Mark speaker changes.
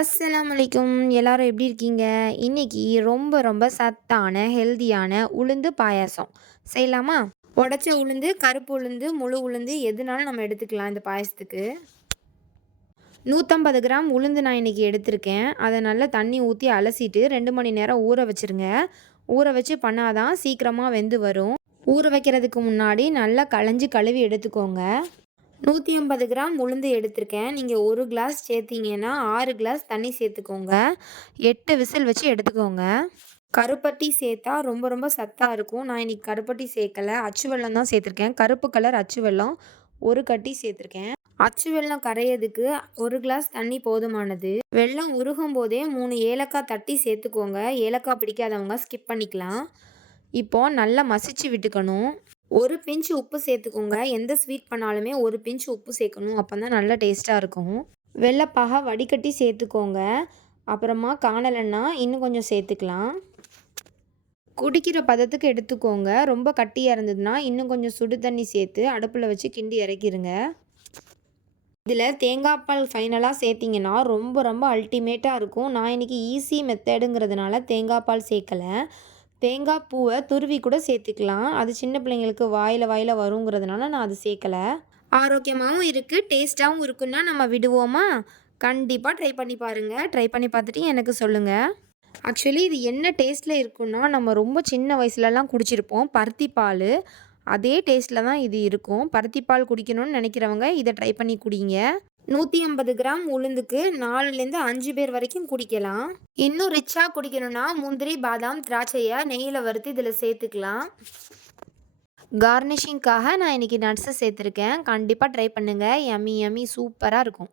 Speaker 1: அஸ்ஸலாமு அலைக்கும் எல்லாரும் எப்படி இருக்கீங்க? இன்னைக்கு ரொம்ப ரொம்ப சத்தான ஹெல்தியான உளுந்து பாயாசம். செய்யலாமா? உடச்ச உளுந்து கருப்பு உளுந்து முழு உளுந்து எதுனாலும் நம்ம எடுத்துக்கலாம் இந்த பாயாசத்துக்கு. நூற்றம்பது கிராம் உளுந்து நான் இன்றைக்கி எடுத்திருக்கேன். அதை நல்லா தண்ணி ஊற்றி அலசிட்டு ரெண்டு மணி நேரம் ஊற வச்சுருங்க. ஊற வச்சு பண்ணாதான் சீக்கிரமாக வெந்து வரும். ஊற வைக்கிறதுக்கு முன்னாடி நல்லா களைஞ்சி கழுவி எடுத்துக்கோங்க. நூற்றி ஐம்பது கிராம் உளுந்து எடுத்திருக்கேன். நீங்கள் ஒரு கிளாஸ் சேர்த்திங்கன்னா ஆறு கிளாஸ் தண்ணி சேர்த்துக்கோங்க. எட்டு விசில் வச்சு எடுத்துக்கோங்க. கருப்பட்டி சேர்த்தா ரொம்ப ரொம்ப சத்தாக இருக்கும். நான் இன்றைக்கி கருப்பட்டி சேர்க்கலை. அச்சு வெல்லம் தான் சேர்த்துருக்கேன். கருப்பு கலர் அச்சு வெல்லம் ஒரு கட்டி சேர்த்துருக்கேன். அச்சு வெள்ளம் கரையிறதுக்கு ஒரு கிளாஸ் தண்ணி போதுமானது. வெல்லம் உருகும் போதே மூணு ஏலக்காய் தட்டி சேர்த்துக்கோங்க. ஏலக்காய் பிடிக்காதவங்க ஸ்கிப் பண்ணிக்கலாம். இப்போது நல்லா மசிச்சு விட்டுக்கணும். ஒரு பிஞ்ச் உப்பு சேர்த்துக்கோங்க. எந்த ஸ்வீட் பண்ணாலுமே ஒரு பிஞ்ச் உப்பு சேர்க்கணும். அப்போ தான் நல்லா டேஸ்ட்டாக இருக்கும். வெள்ளைப்பாக வடிகட்டி சேர்த்துக்கோங்க. அப்புறமா காணலைன்னா இன்னும் கொஞ்சம் சேர்த்துக்கலாம். குடிக்கிற பதத்துக்கு எடுத்துக்கோங்க. ரொம்ப கட்டியாக இருந்ததுன்னா இன்னும் கொஞ்சம் சுடு தண்ணி சேர்த்து அடுப்பில் வச்சு கிண்டி இறக்கிருங்க. இதில் தேங்காய் பால் ஃபைனலாக சேர்த்திங்கன்னா ரொம்ப ரொம்ப அல்டிமேட்டாக இருக்கும். நான் இன்றைக்கி ஈஸி மெத்தடுங்கிறதுனால தேங்காய் பால் சேர்க்கலை. தேங்காய் பூவை துருவி கூட சேர்த்துக்கலாம். அது சின்ன பிள்ளைங்களுக்கு வாயில் வாயில் வருங்கிறதுனால நான் அது சேர்க்கலை. ஆரோக்கியமாகவும் இருக்குது டேஸ்ட்டாகவும் இருக்குன்னா நம்ம விடுவோமா? கண்டிப்பாக ட்ரை பண்ணி பாருங்கள் ட்ரை பண்ணி பார்த்துட்டு எனக்கு சொல்லுங்கள் ஆக்சுவலி இது என்ன டேஸ்ட்டில் இருக்குன்னா நம்ம ரொம்ப சின்ன வயசுலலாம் குடிச்சிருப்போம். பருத்தி பால். அதே டேஸ்ட்டில் தான் இது இருக்கும். பருத்தி பால் குடிக்கணும்னு நினைக்கிறவங்க இதை ட்ரை பண்ணி குடிங்க. நூற்றி ஐம்பது கிராம் உளுந்துக்கு நாலுலேருந்து அஞ்சு பேர் வரைக்கும் குடிக்கலாம். இன்னும் ரிச்சாக குடிக்கணும்னா முந்திரி பாதாம் திராட்சையை நெய்யில் வறுத்து இதில் சேர்த்துக்கலாம். கார்னிஷிங்காக நான் இன்றைக்கி நட்ஸை சேர்த்துருக்கேன். கண்டிப்பாக ட்ரை பண்ணுங்கள் எம்மி எம்மி சூப்பராக இருக்கும்.